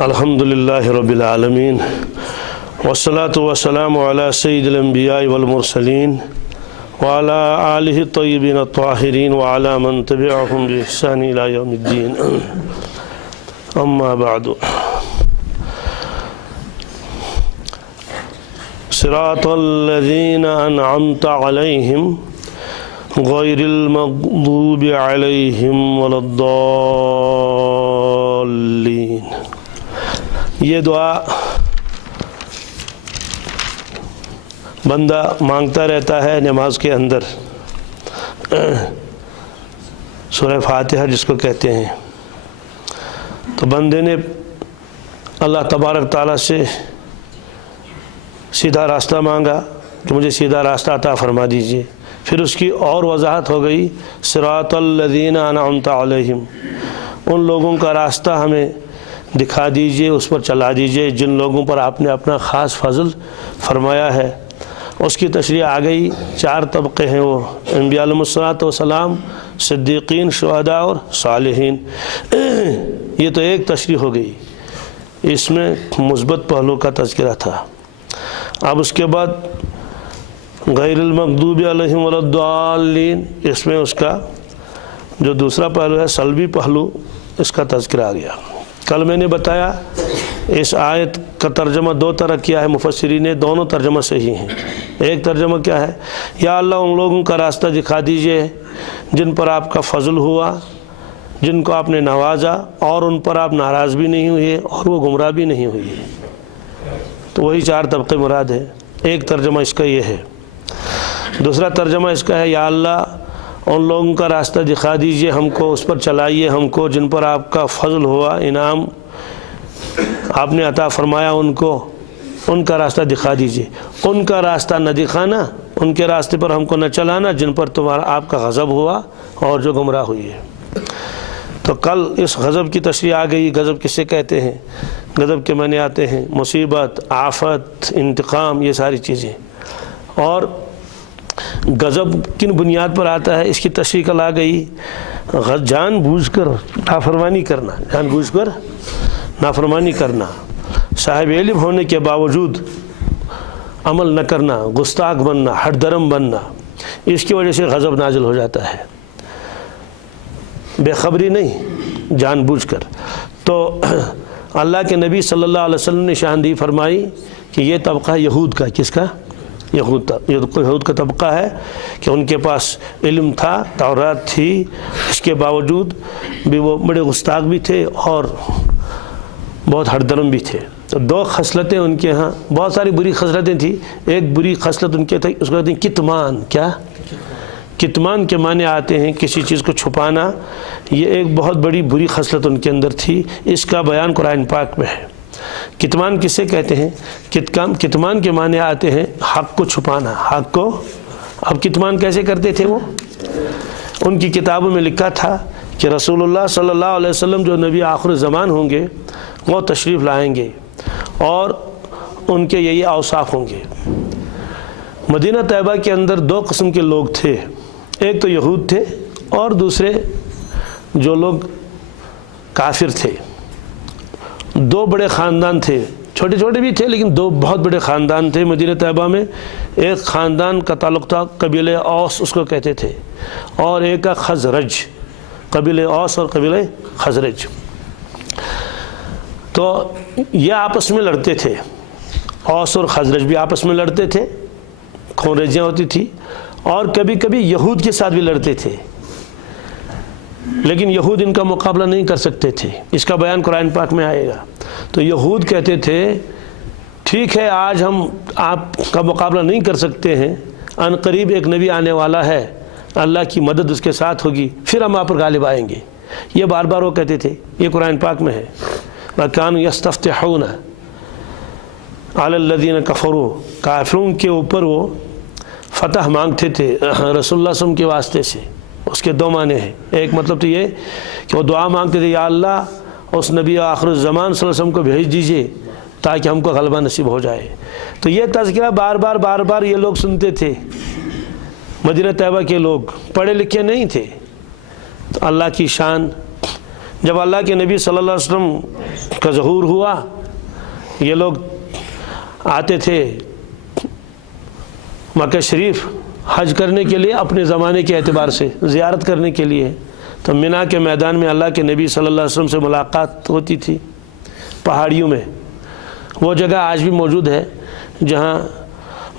الحمدللہ رب العالمین والصلاة والسلام علی سید الانبیاء والمرسلین وعلی آلہ الطیبین الطاہرین وعلی من تبعہم بإحسان الی یوم الدین اما بعد صراط الذین انعمت علیہم غیر المغضوب علیہم ولا الضالین۔ یہ دعا بندہ مانگتا رہتا ہے نماز کے اندر، سورہ فاتحہ جس کو کہتے ہیں۔ تو بندے نے اللہ تبارک تعالیٰ سے سیدھا راستہ مانگا کہ مجھے سیدھا راستہ عطا فرما دیجئے، پھر اس کی اور وضاحت ہو گئی صراط الذین انعمت علیہم، ان لوگوں کا راستہ ہمیں دکھا دیجئے، اس پر چلا دیجئے جن لوگوں پر آپ نے اپنا خاص فضل فرمایا ہے۔ اس کی تشریح آ گئی، چار طبقے ہیں وہ، انبیاء علیہ الصلوۃ والسلام، صدیقین، شہداء اور صالحین۔ یہ تو ایک تشریح ہو گئی، اس میں مثبت پہلو کا تذکرہ تھا۔ اب اس کے بعد غیر المغضوب علیہم ولا الضالین، اس میں اس کا جو دوسرا پہلو ہے سلبی پہلو، اس کا تذکرہ آ گیا۔ کل میں نے بتایا اس آیت کا ترجمہ دو طرح کیا ہے مفسرین نے، دونوں ترجمہ صحیح ہیں۔ ایک ترجمہ کیا ہے، یا اللہ ان لوگوں کا راستہ دکھا دیجئے جن پر آپ کا فضل ہوا، جن کو آپ نے نوازا اور ان پر آپ ناراض بھی نہیں ہوئے اور وہ گمراہ بھی نہیں ہوئی۔ تو وہی چار طبقے مراد ہے۔ ایک ترجمہ اس کا یہ ہے۔ دوسرا ترجمہ اس کا ہے، یا اللہ ان لوگوں کا راستہ دکھا دیجئے ہم کو، اس پر چلائیے ہم کو جن پر آپ کا فضل ہوا، انعام آپ نے عطا فرمایا، ان کو ان کا راستہ دکھا دیجئے۔ ان کا راستہ نہ دکھانا، ان کے راستے پر ہم کو نہ چلانا جن پر تمہارا آپ کا غضب ہوا اور جو گمراہ ہوئی ہے۔ تو کل اس غضب کی تشریح آ گئی۔ غضب کسے کہتے ہیں؟ غضب کے معنی آتے ہیں مصیبت، آفت، انتقام، یہ ساری چیزیں۔ اور غضب کن بنیاد پر آتا ہے اس کی تشریح کل آ گئی، جان بوجھ کر نافرمانی کرنا، جان بوجھ کر نافرمانی کرنا، صاحب علم ہونے کے باوجود عمل نہ کرنا، گستاخ بننا، ہٹ درم بننا، اس کی وجہ سے غضب نازل ہو جاتا ہے، بے خبری نہیں، جان بوجھ کر۔ تو اللہ کے نبی صلی اللہ علیہ وسلم نے نشاندہی فرمائی کہ یہ طبقہ یہود کا، کس کا؟ یہود کا طبقہ ہے کہ ان کے پاس علم تھا، تورات تھی، اس کے باوجود بھی وہ بڑے گستاخ بھی تھے اور بہت ہٹ درم بھی تھے۔ تو دو خصلتیں ان کے ہاں، بہت ساری بری خصلتیں تھیں، ایک بری خصلت ان کے تھی، اس کو کہتے ہیں کتمان۔ کیا؟ کتمان کے معنی آتے ہیں کسی چیز کو چھپانا۔ یہ ایک بہت بڑی بری خصلت ان کے اندر تھی، اس کا بیان قرآن پاک میں ہے۔ کتمان کسے کہتے ہیں؟ کتمان کے معنی آتے ہیں حق کو چھپانا، حق کو۔ اب کتمان کیسے کرتے تھے وہ؟ ان کی کتابوں میں لکھا تھا کہ رسول اللہ صلی اللہ علیہ وسلم جو نبی آخر زمان ہوں گے وہ تشریف لائیں گے اور ان کے یہی اوصاف ہوں گے۔ مدینہ طیبہ کے اندر دو قسم کے لوگ تھے، ایک تو یہود تھے اور دوسرے جو لوگ کافر تھے۔ دو بڑے خاندان تھے، چھوٹے چھوٹے بھی تھے لیکن دو بہت بڑے خاندان تھے مدینہ طیبہ میں۔ ایک خاندان کا تعلق تھا قبیلہ اوس، اس کو کہتے تھے، اور ایک کا خزرج، قبیلہ اوس اور قبیلہ خزرج۔ تو یہ آپس میں لڑتے تھے، اوس اور خزرج بھی آپس میں لڑتے تھے، خون ریزیاں ہوتی تھی، اور کبھی کبھی یہود کے ساتھ بھی لڑتے تھے، لیکن یہود ان کا مقابلہ نہیں کر سکتے تھے۔ اس کا بیان قرآن پاک میں آئے گا۔ تو یہود کہتے تھے ٹھیک ہے آج ہم آپ کا مقابلہ نہیں کر سکتے ہیں، ان قریب ایک نبی آنے والا ہے، اللہ کی مدد اس کے ساتھ ہوگی، پھر ہم آپ پر غالب آئیں گے۔ یہ بار بار وہ کہتے تھے، یہ قرآن پاک میں ہے۔ وَكَانُوا يَسْتَفْتِحُونَ عَلَى الَّذِينَ كَفَرُوا، کافروں کے اوپر وہ فتح مانگتے تھے رسول اللہ صلی اللہ علیہ وسلم کے واسطے سے۔ اس کے دو معنی ہیں، ایک مطلب تو یہ کہ وہ دعا مانگتے تھے، یا اللہ اس نبی آخر الزمان صلی اللہ علیہ وسلم کو بھیج دیجئے تاکہ ہم کو غلبہ نصیب ہو جائے۔ تو یہ تذکرہ بار بار یہ لوگ سنتے تھے، مدینہ طیبہ کے لوگ پڑھے لکھے نہیں تھے۔ تو اللہ کی شان جب اللہ کے نبی صلی اللہ علیہ وسلم کا ظہور ہوا، یہ لوگ آتے تھے مکہ شریف حج کرنے کے لیے، اپنے زمانے کے اعتبار سے زیارت کرنے کے لیے، تو مینا کے میدان میں اللہ کے نبی صلی اللہ علیہ وسلم سے ملاقات ہوتی تھی پہاڑیوں میں۔ وہ جگہ آج بھی موجود ہے جہاں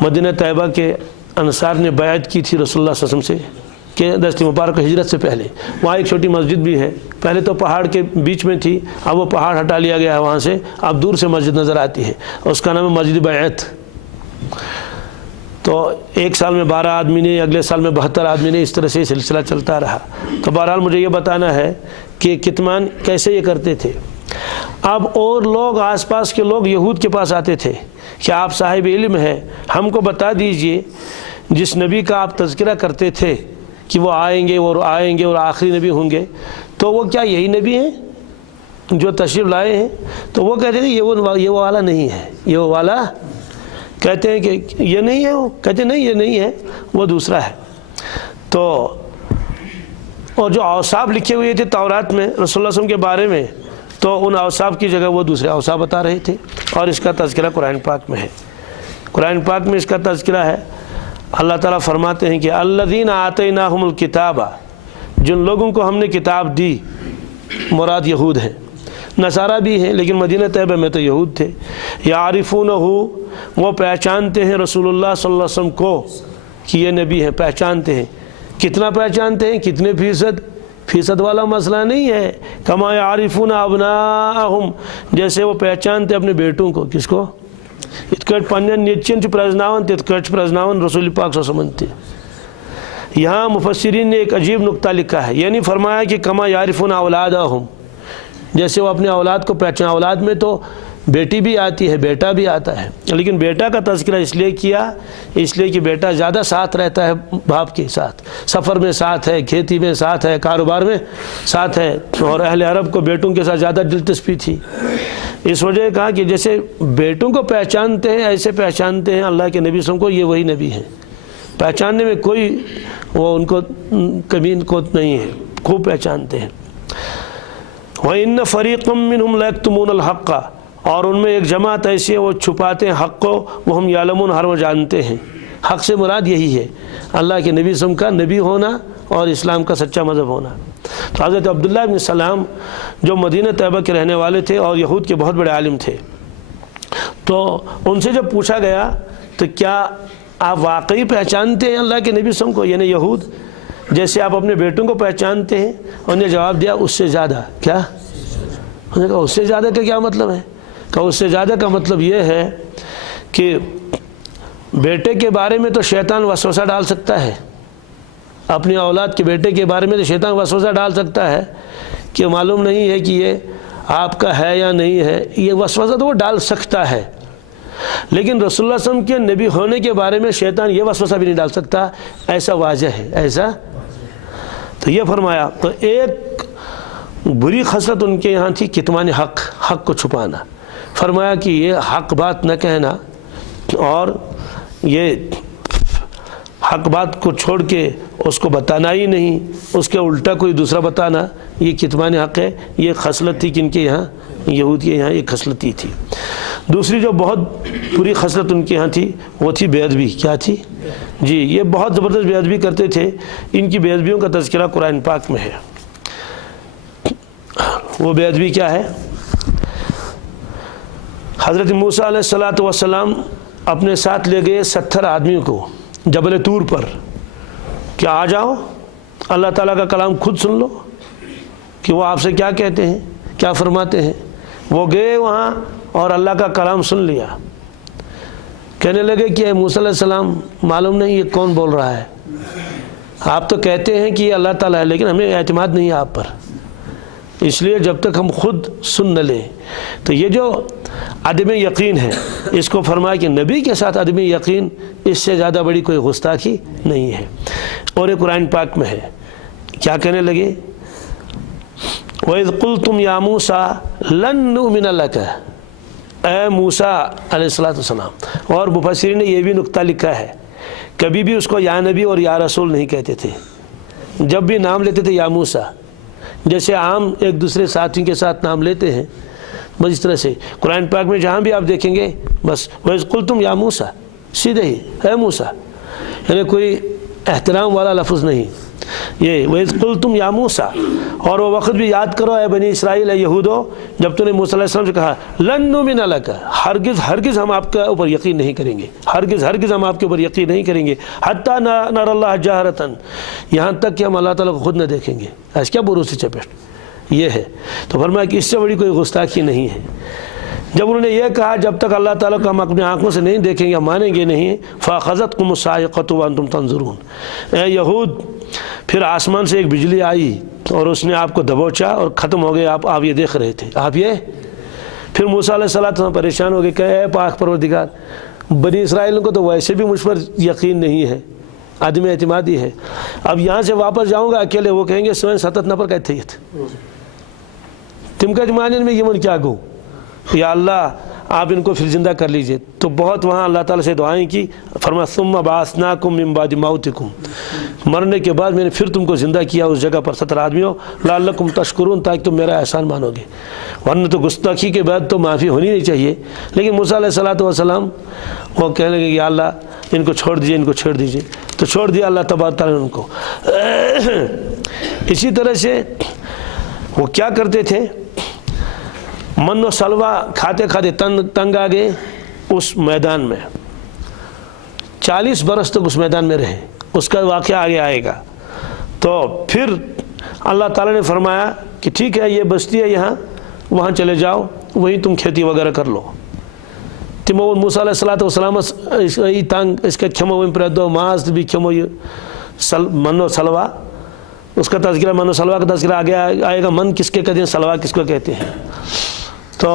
مدینہ طیبہ کے انصار نے بیعت کی تھی رسول اللہ صلی اللہ علیہ وسلم سے کہ دست مبارک ہجرت سے پہلے۔ وہاں ایک چھوٹی مسجد بھی ہے، پہلے تو پہاڑ کے بیچ میں تھی، اب وہ پہاڑ ہٹا لیا گیا ہے وہاں سے، اب دور سے مسجد نظر آتی ہے، اس کا نام ہے مسجد بیعت۔ تو ایک سال میں 12 آدمی نے، اگلے سال میں 72 آدمی نے، اس طرح سے سلسلہ چلتا رہا۔ تو بہرحال مجھے یہ بتانا ہے کہ کتمان کیسے یہ کرتے تھے۔ اب اور لوگ، آس پاس کے لوگ یہود کے پاس آتے تھے کہ آپ صاحب علم ہے، ہم کو بتا دیجئے جس نبی کا آپ تذکرہ کرتے تھے کہ وہ آئیں گے اور آخری نبی ہوں گے، تو وہ کیا یہی نبی ہیں جو تشریف لائے ہیں؟ تو وہ کہتے ہیں یہ وہ والا نہیں ہے، یہ وہ والا، کہتے ہیں کہ یہ نہیں ہے، وہ کہتے ہیں نہیں یہ نہیں ہے، وہ دوسرا ہے۔ تو اور جو اوصاف لکھے ہوئے تھے تورات میں رسول اللہ صلی اللہ علیہ وسلم کے بارے میں، تو ان اوصاف کی جگہ وہ دوسرے اوصاف بتا رہے تھے، اور اس کا تذکرہ قرآن پاک میں ہے۔ قرآن پاک میں اس کا تذکرہ ہے۔ اللہ تعالیٰ فرماتے ہیں کہ الذین آتیناہم الکتاب، جن لوگوں کو ہم نے کتاب دی، مراد یہود ہیں، نصارہ بھی ہیں لیکن مدینہ طیبہ میں تو یہود تھے۔ یعرفونہ، وہ پہچانتے ہیں رسول اللہ صلی اللہ علیہ وسلم کو کہ یہ نبی ہے، پہچانتے ہیں۔ کتنا پہچانتے ہیں؟ کتنے فیصد والا مسئلہ نہیں ہے۔ کما یعرفون ابناءہم، جیسے وہ پہچانتے اپنے بیٹوں کو۔ کس کو؟ اتکٹ پنجن نیچن پرزناون تتکٹ پرزناون رسول پاک صلی اللہ علیہ وسلم تھے۔ یہاں مفسرین نے ایک عجیب نقطہ لکھا ہے، یعنی فرمایا کہ کما یعرفون اولادہم، جیسے وہ اپنے اولاد کو پہچان۔ اولاد میں تو بیٹی بھی آتی ہے، بیٹا بھی آتا ہے، لیکن بیٹا کا تذکرہ اس لیے کیا، اس لیے کہ بیٹا زیادہ ساتھ رہتا ہے باپ کے ساتھ، سفر میں ساتھ ہے، کھیتی میں ساتھ ہے، کاروبار میں ساتھ ہے، اور اہل عرب کو بیٹوں کے ساتھ زیادہ دلچسپی تھی۔ اس وجہ کہا کہ جیسے بیٹوں کو پہچانتے ہیں ایسے پہچانتے ہیں اللہ کے نبی صلی اللہ علیہ وسلم کو، یہ وہی نبی ہیں۔ پہچاننے میں کوئی وہ ان کو کمی کو نہیں ہے، خوب پہچانتے ہیں۔ وَإِنَّ فَرِيقًا مِّنْهُمْ لَيَكْتُمُونَ الْحَقَّ، اور ان میں ایک جماعت ایسی ہے وہ چھپاتے ہیں حق کو، وَهُمْ يَعْلَمُونَ، ہر وہ جانتے ہیں۔ حق سے مراد یہی ہے اللہ کے نبی صلی اللہ علیہ وسلم کا نبی ہونا اور اسلام کا سچا مذہب ہونا۔ تو حضرت عبداللہ بن سلام جو مدینہ طیبہ کے رہنے والے تھے اور یہود کے بہت بڑے عالم تھے، تو ان سے جب پوچھا گیا تو کیا آپ واقعی پہچانتے ہیں اللہ کے نبی صلی اللہ علیہ وسلم کو، یعنی یہود، جیسے آپ اپنے بیٹوں کو پہچانتے ہیں؟ انہوں نے جواب دیا اس سے زیادہ۔ کیا؟ انہوں نے کہا اس سے زیادہ کا کیا مطلب ہے؟ کہا اس سے زیادہ کا مطلب یہ ہے کہ بیٹے کے بارے میں تو شیطان وسوسہ ڈال سکتا ہے، اپنی اولاد کے بیٹے کے بارے میں تو شیطان وسوسہ ڈال سکتا ہے کہ معلوم نہیں ہے کہ یہ آپ کا ہے یا نہیں ہے، یہ وسوسہ تو وہ ڈال سکتا ہے، لیکن رسول اللہ صلی اللہ علیہ وسلم کے نبی ہونے کے بارے میں شیطان یہ وسوسہ بھی نہیں ڈال سکتا، ایسا واضح ہے، ایسا۔ تو یہ فرمایا، تو ایک بری خصلت ان کے یہاں تھی کتمان حق کو چھپانا۔ فرمایا کہ یہ حق بات نہ کہنا اور یہ حق بات کو چھوڑ کے اس کو بتانا ہی نہیں، اس کے الٹا کوئی دوسرا بتانا، یہ کتمان حق ہے۔ یہ خصلت تھی کن کے یہاں؟ یہود کے یہاں ایک خصلت ہی تھی۔ دوسری جو بہت بری خصلت ان کے یہاں تھی وہ تھی بے ادبی۔ کیا تھی؟ جی، یہ بہت زبردست بے ادبی کرتے تھے۔ ان کی بے ادبیوں کا تذکرہ قرآن پاک میں ہے۔ وہ بے ادبی کیا ہے؟ حضرت موسیٰ علیہ السلام اپنے ساتھ لے گئے 70 آدمیوں کو جبل طور پر کہ آ جاؤ اللہ تعالیٰ کا کلام خود سن لو کہ وہ آپ سے کیا کہتے ہیں، کیا فرماتے ہیں۔ وہ گئے وہاں اور اللہ کا کلام سن لیا۔ کہنے لگے کہ اے موسیٰ علیہ السلام، معلوم نہیں یہ کون بول رہا ہے، آپ تو کہتے ہیں کہ یہ اللہ تعالیٰ ہے لیکن ہمیں اعتماد نہیں ہے آپ پر، اس لیے جب تک ہم خود سن نہ لیں۔ تو یہ جو عدم یقین ہے، اس کو فرمایا کہ نبی کے ساتھ عدم یقین اس سے زیادہ بڑی کوئی گستاخی نہیں ہے۔ اور یہ قرآن پاک میں ہے۔ کیا کہنے لگے؟ وَإِذْ قُلْتُمْ يَا مُوسَىٰ لَن نُؤْمِنَ لَكَ، اے موسیٰ علیہ السلام۔ اور مفسرین نے یہ بھی نقطہ لکھا ہے، کبھی بھی اس کو یا نبی اور یا رسول نہیں کہتے تھے، جب بھی نام لیتے تھے یا موسیٰ، جیسے عام ایک دوسرے ساتھی کے ساتھ نام لیتے ہیں، بس اس طرح سے قرآن پاک میں جہاں بھی آپ دیکھیں گے بس وَإِذْ قُلْتُمْ یا موسیٰ، سیدھے ہی اے موسیٰ، یعنی کوئی احترام والا لفظ نہیں، یہ وَإِذْ قُلْتُمْ یا موسیٰ۔ اور وہ وقت بھی یاد کرو اے بنی اسرائیل، اے یہودو، جب تو نے موسیٰ علیہ السلام سے کہا لن نؤمن لک، ہرگز ہم آپ کے اوپر یقین نہیں کریں گے، ہرگز ہم آپ کے اوپر یقین نہیں کریں گے، حتی نر اللہ جہرتاً، یہاں تک کہ ہم اللہ تعالیٰ کو خود نہ دیکھیں گے۔ ایسا کیا بروسی چپیٹ، یہ ہے۔ تو فرمایا کہ اس سے بڑی کوئی گستاخی نہیں ہے۔ جب انہوں نے یہ کہا جب تک اللہ تعالیٰ کو ہم اپنی آنکھوں سے نہیں دیکھیں گے، مانیں گے نہیں، فَأَخَذَتْكُمُ الصَّاعِقَةُ وَأَنْتُمْ تَنظُرُونَ، اے یہود، پھر آسمان سے ایک بجلی آئی اور اس نے آپ کو دبوچا اور ختم ہو گئے، آپ یہ دیکھ رہے تھے، آپ یہ۔ پھر موسیٰ علیہ السلام پریشان ہو گئے کہ اے پاک پروردگار، بنی اسرائیل کو تو ویسے بھی مجھ پر یقین نہیں ہے، عدم اعتمادی ہے، اب یہاں سے واپس جاؤں گا اکیلے، وہ کہیں گے سوئن ستت نفر کہتے ہیں تم کا جمانین میں یہ کیا گو، یا اللہ آپ ان کو پھر زندہ کر لیجئے۔ تو بہت وہاں اللہ تعالیٰ سے دعائیں کی، فرمایا ثم بعثناکم من بعد موتکم، مرنے کے بعد میں نے پھر تم کو زندہ کیا اس جگہ پر 70 آدمیوں، لعلکم تشکرون، تاکہ تم میرا احسان مانو گے، ورنہ تو گستاخی کے بعد تو معافی ہونی نہیں چاہیے۔ لیکن موسیٰ علیہ السلام وہ کہنے لگے یا اللہ ان کو چھوڑ دیجئے، ان کو چھوڑ دیجئے، تو چھوڑ دیا اللہ تبارک تعالیٰ نے ان کو۔ اسی طرح سے وہ کیا کرتے تھے، من و سلوہ کھاتے کھاتے تنگ آ گئے اس میدان میں، 40 برس تک اس میدان میں رہے، اس کا واقعہ آگے آئے گا۔ تو پھر اللہ تعالیٰ نے فرمایا کہ ٹھیک ہے یہ بستی ہے یہاں، وہاں چلے جاؤ، وہیں تم کھیتی وغیرہ کر لو۔ تمو موسیٰ علیہ السلام تنگ اس کا کھمو پردو ماز بھی کھمو من و سلوہ، اس کا تذکرہ، من و سلوہ کا تذکرہ آگے آئے گا، من کس کے کہتے ہیں، سلوہ کس کو کہتے ہیں۔ تو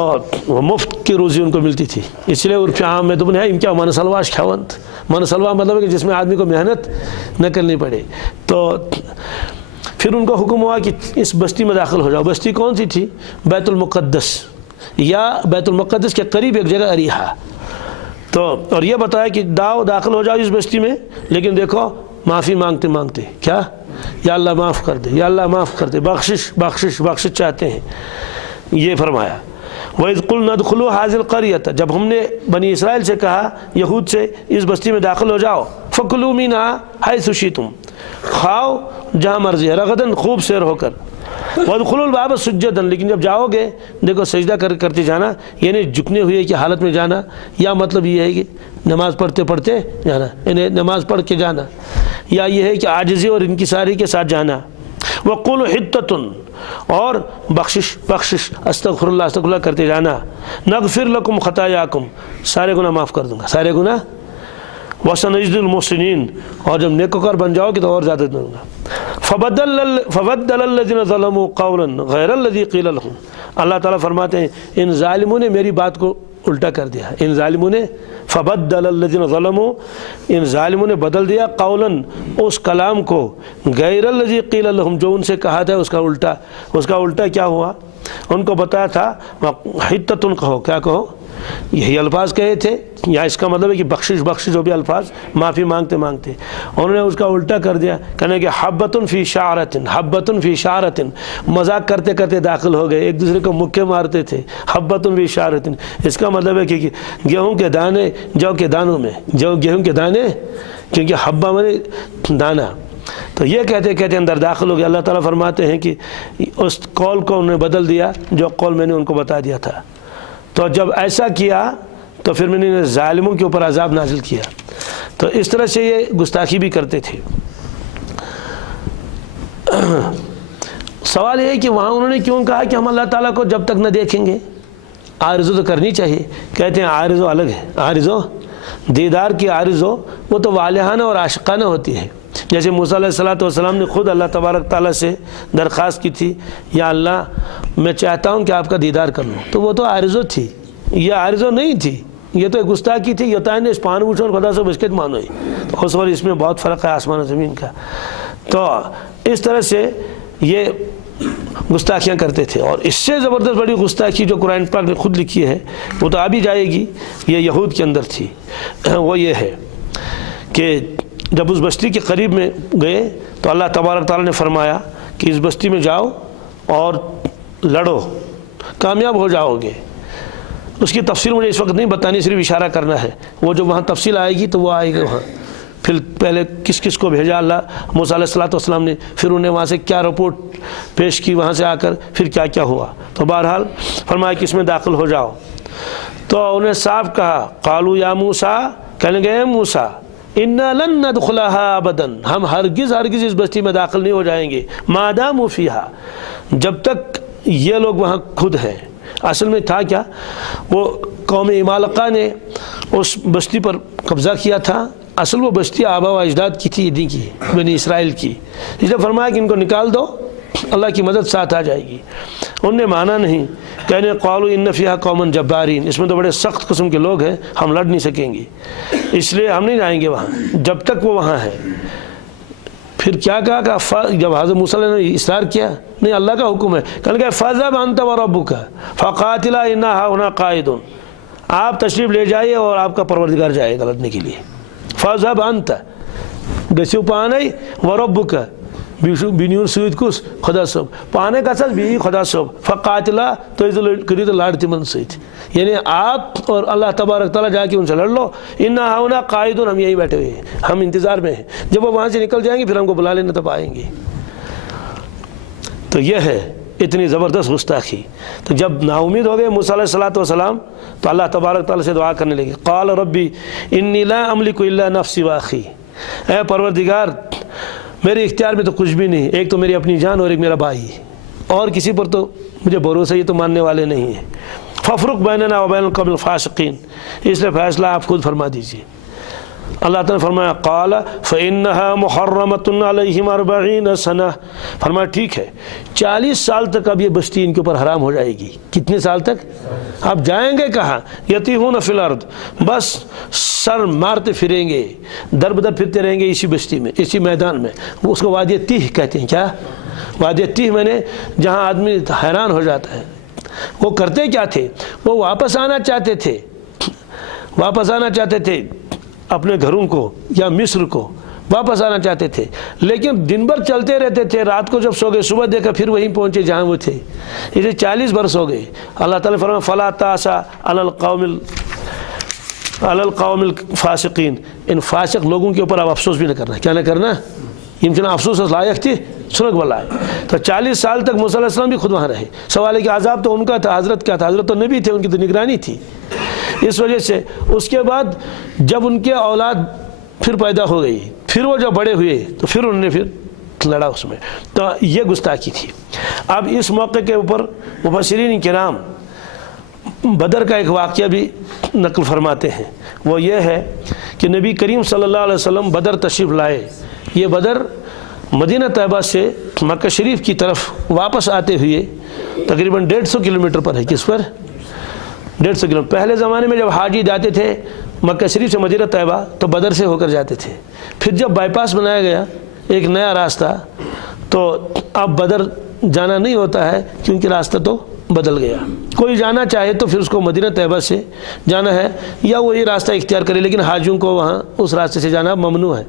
وہ مفت کی روزی ان کو ملتی تھی، اس لیے عرف عام میں تو ہے ان کیا من سلواش کھاونت، من سلوا مطلب ہے کہ جس میں آدمی کو محنت نہ کرنی پڑے۔ تو پھر ان کو حکم ہوا کہ اس بستی میں داخل ہو جاؤ۔ بستی کون سی تھی؟ بیت المقدس، یا بیت المقدس کے قریب ایک جگہ اریحا۔ تو اور یہ بتایا کہ داخل ہو جاؤ اس بستی میں، لیکن دیکھو معافی مانگتے مانگتے کیا، یا اللہ معاف کر دے، یا اللہ معاف کر دے، بخشش بخشش بخشش چاہتے ہیں، یہ فرمایا۔ وَإِذْ قُلْنَا ادْخُلُوا هَٰذِهِ الْقَرْيَةَ، جب ہم نے بنی اسرائیل سے کہا، یہود سے، اس بستی میں داخل ہو جاؤ، فَكُلُوا مِنْهَا حَيْثُ شِئْتُمْ، کھاؤ جہاں مرضی ہے، رغداً خوب سیر ہو کر، وَادْخُلُوا الْبَابَ سُجَّدًا، لیکن جب جاؤ گے دیکھو سجدہ کرتے جانا، یعنی جھکنے ہوئے کی حالت میں جانا، یا مطلب یہ ہے کہ نماز پڑھتے پڑھتے جانا، یعنی نماز پڑھ کے جانا، یا یہ ہے کہ عاجزی اور انکساری کے ساتھ جانا۔ وَقُولُوا حِطَّةٌ، اور بخشش بخشش، استغفر اللہ کرتے جانا، نغفر لکم خطایاکم، سارے گناہ معاف کر دوں گا، سارے گناہ، وَسَنَجْزِي الْمُحْسِنِينَ، اور جب نیکوکار بن جاؤ گے تو اور زیادہ دوں گا۔ فَبَدَّلَ الَّذِينَ ظَلَمُوا قَوْلًا غَيْرَ الَّذِي قِيلَ لَهُمْ، اللہ تعالیٰ فرماتے ہیں ان ظالموں نے میری بات کو الٹا کر دیا، ان ظالموں نے، فَبَدَّلَ الَّذِينَ ظَلَمُوا، ان ظالموں نے بدل دیا، قولاً اس کلام کو، غیر الذی قیل لہم، جو ان سے کہا تھا اس کا الٹا۔ اس کا الٹا کیا ہوا؟ ان کو بتایا تھا حتۃ، کہو، کیا کہو، یہی الفاظ کہے تھے، یا اس کا مطلب ہے کہ بخشش بخشش جو بھی الفاظ، معافی مانگتے مانگتے، انہوں نے اس کا الٹا کر دیا، کہنے کہ حبۃ فی شعرۃ، حبۃ فی شعرۃ، مذاق کرتے کرتے داخل ہو گئے، ایک دوسرے کو مکے مارتے تھے، حبۃ فی شعرۃ، اس کا مطلب ہے کہ گیہوں کے دانے جو کے دانوں میں، جو گیہوں کے دانے، کیونکہ حبہ میں دانہ، تو یہ کہتے کہتے اندر داخل ہو گئے۔ اللہ تعالیٰ فرماتے ہیں کہ اس قول کو انہوں نے بدل دیا جو قول میں نے ان کو بتا دیا تھا۔ تو جب ایسا کیا تو پھر میں نے ظالموں کے اوپر عذاب نازل کیا۔ تو اس طرح سے یہ گستاخی بھی کرتے تھے۔ سوال یہ ہے کہ وہاں انہوں نے کیوں کہا کہ ہم اللہ تعالیٰ کو جب تک نہ دیکھیں گے؟ عارضو تو کرنی چاہیے، کہتے ہیں عارضو الگ ہے، عارضو دیدار کی عارضو وہ تو والہانہ اور عاشقانہ ہوتی ہے۔ جیسے موسیٰ علیہ السلام نے خود اللہ تبارک تعالیٰ سے درخواست کی تھی، یا اللہ میں چاہتا ہوں کہ آپ کا دیدار کر لوں، تو وہ تو عارضو تھی، یہ عارضو نہیں تھی، یہ تو ایک گستاخی تھی۔ یہ نے اس پان پوچھو خدا سے بشکت مانو ہی، تو اس اور اس میں بہت فرق ہے آسمان و زمین کا۔ تو اس طرح سے یہ گستاخیاں کرتے تھے، اور اس سے زبردست بڑی گستاخی جو قرآن پاک نے خود لکھی ہے وہ تو ابھی جائے گی، یہ یہود کے اندر تھی۔ وہ یہ ہے کہ جب اس بستی کے قریب میں گئے تو اللہ تبارک تعالیٰ نے فرمایا کہ اس بستی میں جاؤ اور لڑو، کامیاب ہو جاؤ گے۔ اس کی تفصیل مجھے اس وقت نہیں بتانی، صرف اشارہ کرنا ہے، وہ جو وہاں تفصیل آئے گی تو وہ آئے گی وہاں۔ پھر پہلے کس کس کو بھیجا اللہ موسیٰ علیہ السلام نے، پھر انہیں وہاں سے کیا رپورٹ پیش کی، وہاں سے آ کر پھر کیا کیا ہوا۔ تو بہرحال فرمایا کہ اس میں داخل ہو جاؤ۔ تو انہیں صاف کہا، قالوا یا موسیٰ، کہنے گئے موسیٰ انا لن ندخلها ابدا، ہم ہرگز اس بستی میں داخل نہیں ہو جائیں گے، ما داموا فیہا، جب تک یہ لوگ وہاں خود ہیں۔ اصل میں تھا کیا، وہ قوم عمالقہ نے اس بستی پر قبضہ کیا تھا، اصل وہ بستی آبا و اجداد کی تھی، انہی کی، بنی اسرائیل کی، اس لیے فرمایا کہ ان کو نکال دو، اللہ کی مدد ساتھ آ جائے گی۔ انہوں نے مانا نہیں، کہنے قالوا ان فیہا قوما جبارین، اس میں تو بڑے سخت قسم کے لوگ ہیں، ہم لڑ نہیں سکیں گے، اس لیے ہم نہیں جائیں گے وہاں جب تک وہ وہاں ہے۔ پھر کیا کہا کہ جب حضرت موسیٰ نے اصرار کیا، نہیں اللہ کا حکم ہے، کہنے کہ فاذهب انت وربک فقاتلا انا هنا قاعدون، آپ تشریف لے جائیے اور آپ کا پروردگار جائے گا لڑنے کے لیے۔ فاذهب انت گسیو پانے وربک بینیون سوید کس خدا صاحب پانے کا ساتھ بھی خدا صاحب فقاتلا تو کری تو لڑتی من سوید، یعنی آپ اور اللہ تبارک تعالیٰ جا کے ان سے لڑ لو، انا ہونا قائدون، ہم یہی بیٹھے ہوئے ہیں، ہم انتظار میں ہیں، جب وہ وہاں سے نکل جائیں گے پھر ہم کو بلا لینا تب آئیں گے۔ تو یہ ہے اتنی زبردست گستاخی۔ تو جب نا امید ہو گئے موسیٰ علیہ السلام تو اللہ تبارک تعالیٰ سے دعا کرنے لگے، قال ربی انی لا املک الا نفسی واخی، اے پروردگار میرے اختیار میں تو کچھ بھی نہیں، ایک تو میری اپنی جان اور ایک میرا بھائی، اور کسی پر تو مجھے بھروسہ، یہ تو ماننے والے نہیں ہیں۔ ففرق بیننا وبین القوم الفاسقین، اس لیے فیصلہ آپ خود فرما دیجیے۔ اللہ تعالیٰ نے فرمایا قال فإنها محرمۃ علیہم 40 سنہ، فرمایا ٹھیک ہے 40 سال تک اب یہ بستی ان کے اوپر حرام ہو جائے گی۔ کتنے سال تک؟ اب جائیں گے کہاں؟ یتیہون فی الارض، بس سر مارتے پھریں گے، در بدر پھرتے رہیں گے اسی بستی میں، اسی میدان میں۔ وہ اس کو وادی تیہ کہتے ہیں۔ کیا وادی تیہ؟ میں نے جہاں آدمی حیران ہو جاتا ہے۔ وہ کرتے کیا تھے؟ وہ واپس آنا چاہتے تھے، واپس آنا چاہتے تھے اپنے گھروں کو یا مصر کو واپس آنا چاہتے تھے، لیکن دن بھر چلتے رہتے تھے، رات کو جب سو گئے صبح دیکھا پھر وہیں پہنچے جہاں وہ تھے۔ اسے 40 برس ہو گئے۔ اللہ تعالیٰ فرمایا فلا تاسا علی القوم الفاسقین، ان فاسق لوگوں کے اوپر اب افسوس بھی نہ کرنا۔ کیا نہ کرنا؟ یمکن افسوس لائق تھی سنگ والا ہے۔ تو 40 سال تک موسیٰ علیہ السلام بھی خود وہاں رہے۔ سوال ہے کہ عذاب تو ان کا تھا، حضرت کیا تھا؟ حضرت تو نبی تھے، ان کی تو نگرانی تھی۔ اس وجہ سے اس کے بعد جب ان کے اولاد پھر پیدا ہو گئی، پھر وہ جب بڑے ہوئے تو پھر انہوں نے پھر لڑا اس میں، تو یہ گستاخی تھی۔ اب اس موقع کے اوپر مفسرین کرام بدر کا ایک واقعہ بھی نقل فرماتے ہیں۔ وہ یہ ہے کہ نبی کریم صلی اللہ علیہ وسلم بدر تشریف لائے۔ یہ بدر مدینہ طیبہ سے مکہ شریف کی طرف واپس آتے ہوئے تقریباً 150 کلومیٹر پر ہے۔ کس پر؟ 150 کلومیٹر۔ پہلے زمانے میں جب حاجی جاتے تھے مکہ شریف سے مدینہ طیبہ تو بدر سے ہو کر جاتے تھے۔ پھر جب بائی پاس بنایا گیا ایک نیا راستہ، تو اب بدر جانا نہیں ہوتا ہے کیونکہ راستہ تو بدل گیا۔ کوئی جانا چاہے تو پھر اس کو مدینہ طیبہ سے جانا ہے یا وہی راستہ اختیار کرے، لیکن حاجیوں کو وہاں اس راستے سے جانا ممنوع ہے۔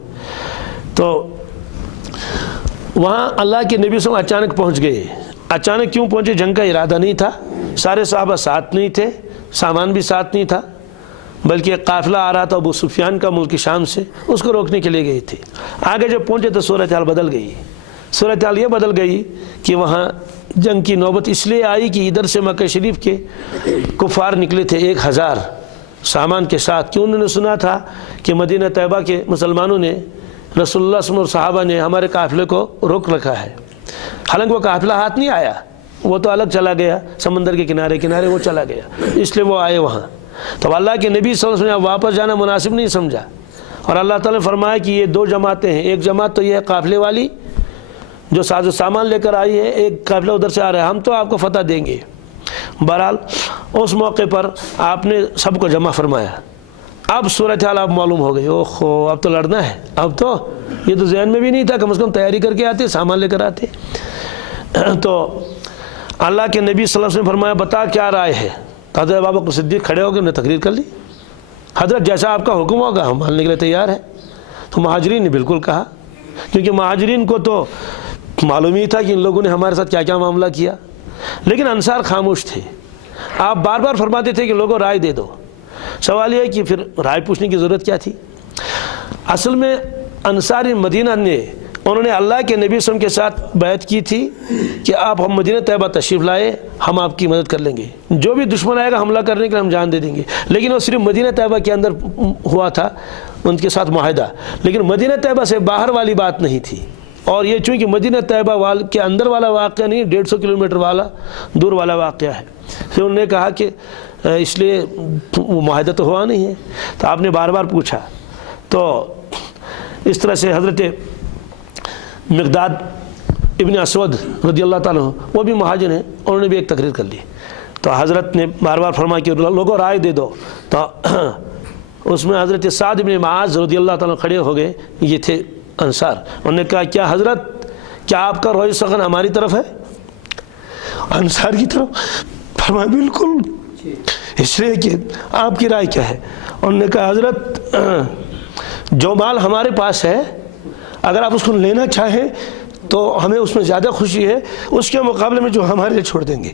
تو وہاں اللہ کے نبی صلی اللہ علیہ وسلم اچانک پہنچ گئے۔ اچانک کیوں پہنچے؟ جنگ کا ارادہ نہیں تھا، سارے صحابہ ساتھ نہیں تھے، سامان بھی ساتھ نہیں تھا، بلکہ ایک قافلہ آ رہا تھا ابو سفیان کا ملک شام سے، اس کو روکنے کے لیے گئے تھے۔ آگے جب پہنچے تو صورتحال بدل گئی۔ صورتحال یہ بدل گئی کہ وہاں جنگ کی نوبت اس لیے آئی کہ ادھر سے مکہ شریف کے کفار نکلے تھے 1000 سامان کے ساتھ، کہ انہوں نے سنا تھا کہ مدینہ طیبہ کے مسلمانوں نے رسول اللہ صلی اللہ علیہ وسلم اور صحابہ نے ہمارے قافلے کو روک رکھا ہے۔ حالانکہ وہ قافلہ ہاتھ نہیں آیا، وہ تو الگ چلا گیا، سمندر کے کنارے وہ چلا گیا، اس لیے وہ آئے وہاں۔ تو اللہ کے نبی صلی اللہ علیہ وسلم نے واپس جانا مناسب نہیں سمجھا، اور اللہ تعالیٰ نے فرمایا کہ یہ 2 جماعتیں ہیں۔ ایک جماعت تو یہ ہے قافلے والی جو ساز و سامان لے کر آئی ہے، ایک قافلہ ادھر سے آ رہا ہے، ہم تو آپ کو فتح دیں گے۔ بہرحال اس موقع پر آپ نے سب کو جمع فرمایا۔ اب صورتحال آپ معلوم ہو گئی، اوہو اب تو لڑنا ہے، اب تو یہ تو ذہن میں بھی نہیں تھا، کم از کم تیاری کر کے آتے، سامان لے کر آتے۔ تو اللہ کے نبی صلی اللہ علیہ وسلم نے فرمایا بتا کیا رائے ہے؟ حضرت ابوبکر صدیق کھڑے ہو گئے، انہیں تقریر کر لی، حضرت جیسا آپ کا حکم ہوگا ہم ماننے کے لیے تیار ہیں۔ تو مہاجرین نے بالکل کہا، کیونکہ مہاجرین کو تو معلوم ہی تھا کہ ان لوگوں نے ہمارے ساتھ کیا کیا معاملہ کیا، لیکن انصار خاموش تھے۔ آپ بار بار فرماتے تھے کہ لوگوں رائے دے دو۔ سوال یہ ہے کہ پھر رائے پوچھنے کی ضرورت کیا تھی؟ اصل میں انصاری مدینہ نے انہوں نے اللہ کے نبی صلی اللہ علیہ وسلم کے ساتھ بیعت کی تھی کہ آپ ہم مدینہ طیبہ تشریف لائے، ہم آپ کی مدد کر لیں گے، جو بھی دشمن آئے گا حملہ کرنے کے لیے ہم جان دے دیں گے۔ لیکن وہ صرف مدینہ طیبہ کے اندر ہوا تھا ان کے ساتھ معاہدہ، لیکن مدینہ طیبہ سے باہر والی بات نہیں تھی۔ اور یہ چونکہ مدینہ طیبہ کے اندر والا واقعہ نہیں، 150 کلومیٹر والا دور والا واقعہ ہے، پھر انہوں نے کہا کہ اس لیے وہ معاہدہ تو ہوا نہیں ہے۔ تو آپ نے بار بار پوچھا، تو اس طرح سے حضرت مقداد ابن اسود رضی اللہ تعالیٰ عنہ وہ بھی مہاجر ہیں، انہوں نے بھی ایک تقریر کر لی۔ تو حضرت نے بار بار فرمایا کہ لوگوں رائے دے دو۔ تو اس میں حضرت سعد بن معاذ رضی اللہ تعالیٰ کھڑے ہو گئے، یہ تھے انصار۔ انہوں نے کہا کیا حضرت، کیا آپ کا روئے سخن ہماری طرف ہے؟ انصار کی طرف؟ فرمایا بالکل، اس لیے کہ آپ کی رائے کیا ہے؟ انہوں نے کہا حضرت جو مال ہمارے پاس ہے اگر آپ اس کو لینا چاہیں تو ہمیں اس میں زیادہ خوشی ہے اس کے مقابلے میں جو ہمارے لیے چھوڑ دیں گے،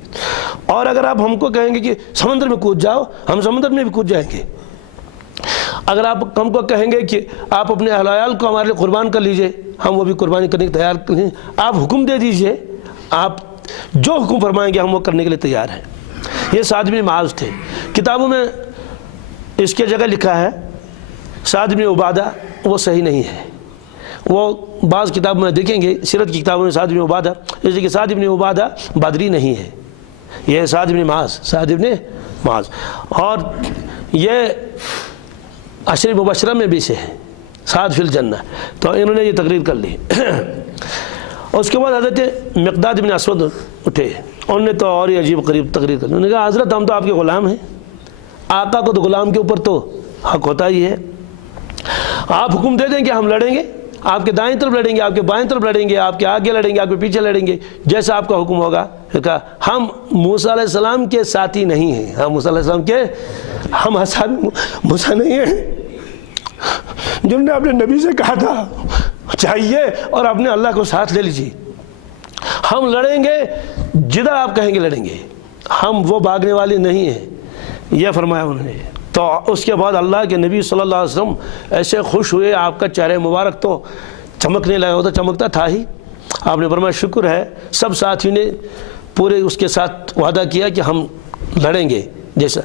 اور اگر آپ ہم کو کہیں گے کہ سمندر میں کود جاؤ ہم سمندر میں بھی کود جائیں گے، اگر آپ ہم کو کہیں گے کہ آپ اپنے اہل عیال کو ہمارے لیے قربان کر لیجئے ہم وہ بھی قربانی کرنے کے تیار ہیں، آپ حکم دے دیجئے، آپ جو حکم فرمائیں گے ہم وہ کرنے کے لیے تیار ہیں۔ یہ سعد بن معاذ تھے۔ کتابوں میں اس کے جگہ لکھا ہے سعد بن عبادہ، وہ صحیح نہیں ہے۔ وہ بعض کتابوں میں دیکھیں گے، سیرت کی کتابوں میں سعد بن عبادہ، جیسے کہ سعد بن عبادہ بدری نہیں ہے، یہ ہے سعد بن معاذ، سعد بن معاذ، اور یہ عشر مبشرہ میں بھی سے ہے، سعد فی الجنہ۔ تو انہوں نے یہ تقریر کر لی۔ اس کے بعد حضرت مقداد بن اسود اٹھے، انہوں نے تو اور ہی عجیب قریب تقریر کر لی۔ انہوں نے کہا حضرت ہم تو آپ کے غلام ہیں، آقا کو تو غلام کے اوپر تو حق ہوتا ہی ہے، آپ حکم دے دیں کہ ہم لڑیں گے، آپ کے دائیں طرف لڑیں گے، آپ کے بائیں طرف لڑیں گے، آپ کے آگے لڑیں گے، آپ کے پیچھے لڑیں گے، جیسا آپ کا حکم ہوگا۔ پھر کہا ہم موسیٰ علیہ السلام کے ساتھی نہیں ہیں، ہم موسیٰ علیہ السلام کے ہم اصحاب موسیٰ نہیں ہیں، جنہوں نے اپنے نبی سے کہا تھا چاہیے اور اپنے اللہ کو ساتھ لے لیجیے، ہم لڑیں گے جدھر آپ کہیں گے لڑیں گے، ہم وہ بھاگنے والے نہیں ہیں، یہ فرمایا انہوں نے۔ تو اس کے بعد اللہ کے نبی صلی اللہ علیہ وسلم ایسے خوش ہوئے، آپ کا چہرہ مبارک تو چمکنے لگا، وہ تو چمکتا تھا ہی۔ آپ نے فرمایا شکر ہے، سب ساتھیوں نے پورے اس کے ساتھ وعدہ کیا کہ ہم لڑیں گے۔ جیسا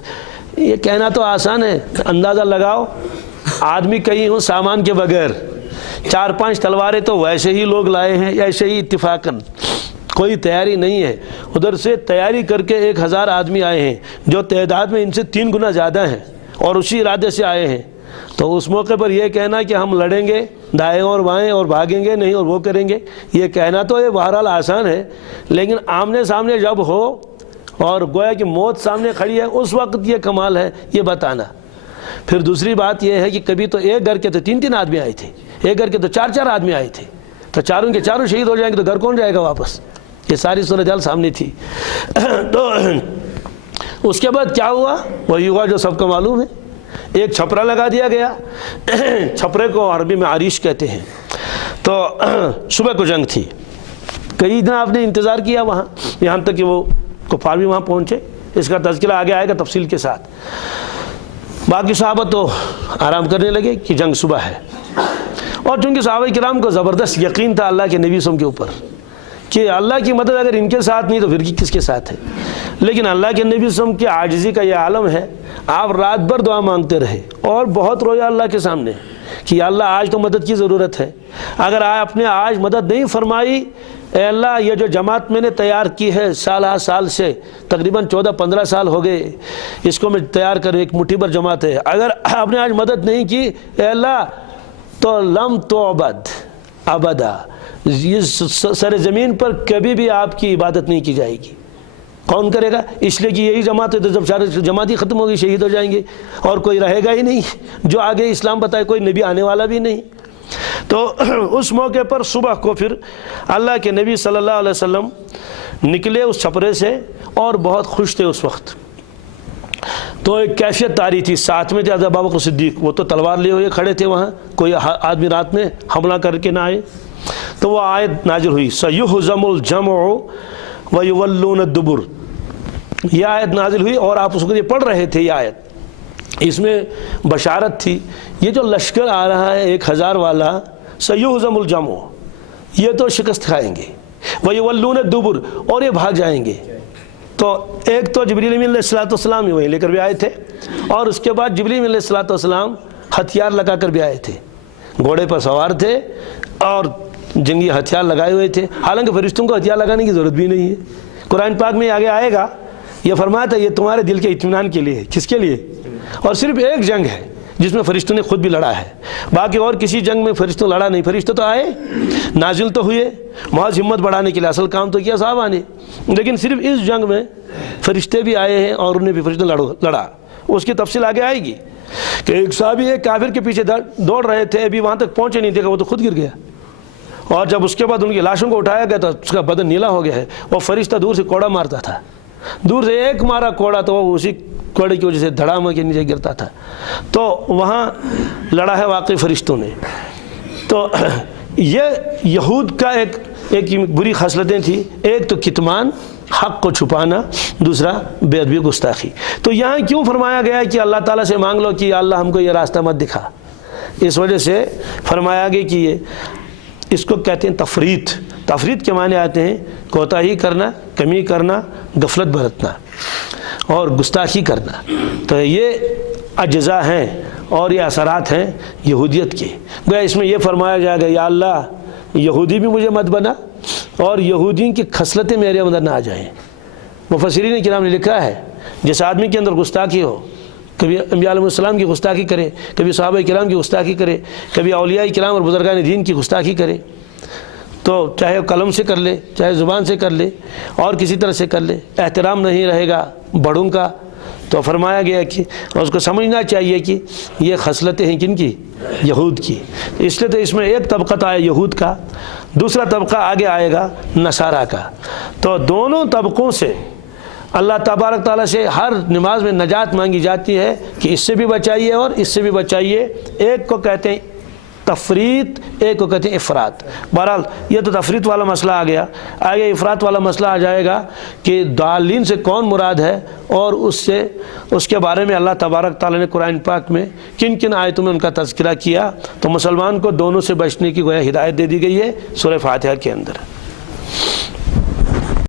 یہ کہنا تو آسان ہے، اندازہ لگاؤ آدمی کہیں ہوں سامان کے بغیر، 4-5 تلواریں تو ویسے ہی لوگ لائے ہیں، ایسے ہی اتفاقاً، کوئی تیاری نہیں ہے، ادھر سے تیاری کر کے 1000 آدمی آئے ہیں جو تعداد میں ان سے 3 گنا زیادہ ہیں، اور اسی ارادے سے آئے ہیں۔ تو اس موقع پر یہ کہنا کہ ہم لڑیں گے دائیں اور بائیں اور بھاگیں گے نہیں اور وہ کریں گے، یہ کہنا تو یہ بہرحال آسان ہے، لیکن آمنے سامنے جب ہو اور گویا کہ موت سامنے کھڑی ہے اس وقت یہ کمال ہے یہ بتانا۔ پھر دوسری بات یہ ہے کہ کبھی تو ایک گھر کے تو 3 آدمی آئے تھے، ایک گھر کے تو 4 آدمی آئے تھے، تو چاروں کے چاروں شہید ہو جائیں گے تو گھر کون جائے گا واپس؟ یہ ساری صورتحال سامنے تھی۔ تو اس کے بعد کیا ہوا وہی ہوا جو سب کو معلوم ہے، ایک چھپرا لگا دیا گیا، چھپرے کو عربی میں عریش کہتے ہیں۔ تو صبح کو جنگ تھی، کئی دن آپ نے انتظار کیا وہاں، یہاں تک کہ وہ کفار بھی وہاں پہنچے، اس کا تذکرہ آگے آئے گا تفصیل کے ساتھ۔ باقی صحابہ تو آرام کرنے لگے کہ جنگ صبح ہے، اور چونکہ صحابہ کرام کو زبردست یقین تھا اللہ کے نبی صلی اللہ علیہ وسلم کے اوپر کہ اللہ کی مدد اگر ان کے ساتھ نہیں تو پھر کس کے ساتھ ہے، لیکن اللہ کے نبی صلی اللہ علیہ وسلم کی عاجزی کا یہ عالم ہے، آپ رات بھر دعا مانگتے رہے اور بہت رویا اللہ کے سامنے کہ یا اللہ آج تو مدد کی ضرورت ہے، اگر آپ نے آج مدد نہیں فرمائی، اے اللہ یہ جو جماعت میں نے تیار کی ہے سال سے تقریباً 14-15 سال ہو گئے اس کو میں تیار کروں، ایک مٹھی بھر جماعت ہے، اگر آپ نے آج مدد نہیں کی اے اللہ تو لم تعبد ابدا، یہ سر زمین پر کبھی بھی آپ کی عبادت نہیں کی جائے گی۔ کون کرے گا؟ اس لیے کہ یہی جماعت ہے، تو جب سارے جماعت ہی ختم ہوگی شہید ہو جائیں گے اور کوئی رہے گا ہی نہیں جو آگے اسلام بتائے، کوئی نبی آنے والا بھی نہیں۔ تو اس موقع پر صبح کو پھر اللہ کے نبی صلی اللہ علیہ وسلم نکلے اس چھپرے سے اور بہت خوش تھے اس وقت۔ تو ایک کیفیت طاری تھی، ساتھ میں تھے حضرت ابو بکر صدیق، وہ تو تلوار لیے ہوئے کھڑے تھے وہاں، کوئی آدمی رات میں حملہ کر کے نہ آئے۔ تو وہ آیت نازل ہوئی سَيُهْزَمُ الْجَمْعُ وَيُوَلُّونَ الدُّبُرَ، یہ آیت نازل ہوئی اور آپ اس کو یہ پڑھ رہے تھے. یہ آیت اس میں بشارت تھی، یہ جو لشکر آ رہا ہے 1000 والا، سَيُهْزَمُ الْجَمْعُ، یہ تو شکست کھائیں گے، وَيُوَلُّونَ الدُّبُرَ، اور یہ بھاگ جائیں گے. تو ایک تو جبریل امین علیہ السلام ہی وہیں لے کر بھی آئے تھے، اور اس کے بعد جبریل امین علیہ السلام ہتھیار لگا کر بھی آئے تھے، گھوڑے پر سوار تھے اور جنگی ہتھیار لگائے ہوئے تھے. حالانکہ فرشتوں کو ہتھیار لگانے کی ضرورت بھی نہیں ہے. قرآن پاک میں آگے آئے گا، یہ فرمایا تھا یہ تمہارے دل کے اطمینان کے لیے. کس کے لیے؟ اور صرف ایک جنگ ہے جس میں فرشتوں نے خود بھی لڑا ہے، باقی اور کسی جنگ میں فرشتوں لڑا نہیں. فرشتے تو آئے، نازل تو ہوئے محض ہمت بڑھانے کے لیے، اصل کام تو کیا صحابہ نے، لیکن صرف اس جنگ میں فرشتے بھی آئے ہیں اور انہیں بھی فرشتوں لڑا. اس کی تفصیل آگے آئے گی کہ ایک صحابی ایک کافر کے پیچھے دوڑ رہے تھے، ابھی وہاں تک پہنچے نہیں تھے کہ وہ تو خود گر گیا، اور جب اس کے بعد ان کی لاشوں کو اٹھایا گیا تو اس کا بدن نیلا ہو گیا ہے. وہ فرشتہ دور سے کوڑا مارتا تھا، دور سے ایک مارا کوڑا تو وہ اسی کوڑے کی وجہ سے دھڑام کے نیچے گرتا تھا. تو وہاں لڑا ہے واقعی فرشتوں نے. تو یہ یہود کا ایک بری خصلتیں تھیں، ایک تو کتمان، حق کو چھپانا، دوسرا بے ادبی گستاخی. تو یہاں کیوں فرمایا گیا کہ اللہ تعالیٰ سے مانگ لو کہ یا اللہ ہم کو یہ راستہ مت دکھا؟ اس وجہ سے فرمایا گیا کہ یہ اس کو کہتے ہیں تفریط. تفریط کے معنی آتے ہیں کوتاہی کرنا، کمی کرنا، غفلت برتنا اور گستاخی کرنا. تو یہ اجزاء ہیں اور یہ اثرات ہیں یہودیت کے. گویا اس میں یہ فرمایا جائے گا یا اللہ یہودی بھی مجھے مت بنا اور یہودیوں کی خصلتیں میرے اندر نہ آ جائیں. مفسرین کرام نے لکھا ہے جس آدمی کے اندر گستاخی ہو، کبھی انبیاء علیہ السلام کی گستاخی کرے، کبھی صحابہ کرام کی گستاخی کرے، کبھی اولیاء کرام اور بزرگان دین کی گستاخی کرے، تو چاہے وہ قلم سے کر لے، چاہے زبان سے کر لے، اور کسی طرح سے کر لے، احترام نہیں رہے گا بڑوں کا، تو فرمایا گیا کہ اس کو سمجھنا چاہیے کہ یہ خصلتیں ہیں کن کی؟ یہود کی. اس لیے تو اس میں ایک طبقہ آیا یہود کا، دوسرا طبقہ آگے آئے گا نصارہ کا. تو دونوں طبقوں سے اللہ تبارک تعالیٰ سے ہر نماز میں نجات مانگی جاتی ہے کہ اس سے بھی بچائیے اور اس سے بھی بچائیے. ایک کو کہتے ہیں تفریط، ایک کو کہتے ہیں افراط. بہرحال یہ تو تفریط والا مسئلہ آ گیا. آگے افراط والا مسئلہ آ جائے گا کہ ضالین سے کون مراد ہے، اور اس کے بارے میں اللہ تبارک تعالیٰ نے قرآن پاک میں کن کن آیتوں میں ان کا تذکرہ کیا. تو مسلمان کو دونوں سے بچنے کی گویا ہدایت دے دی گئی ہے سورہ فاتحہ کے اندر.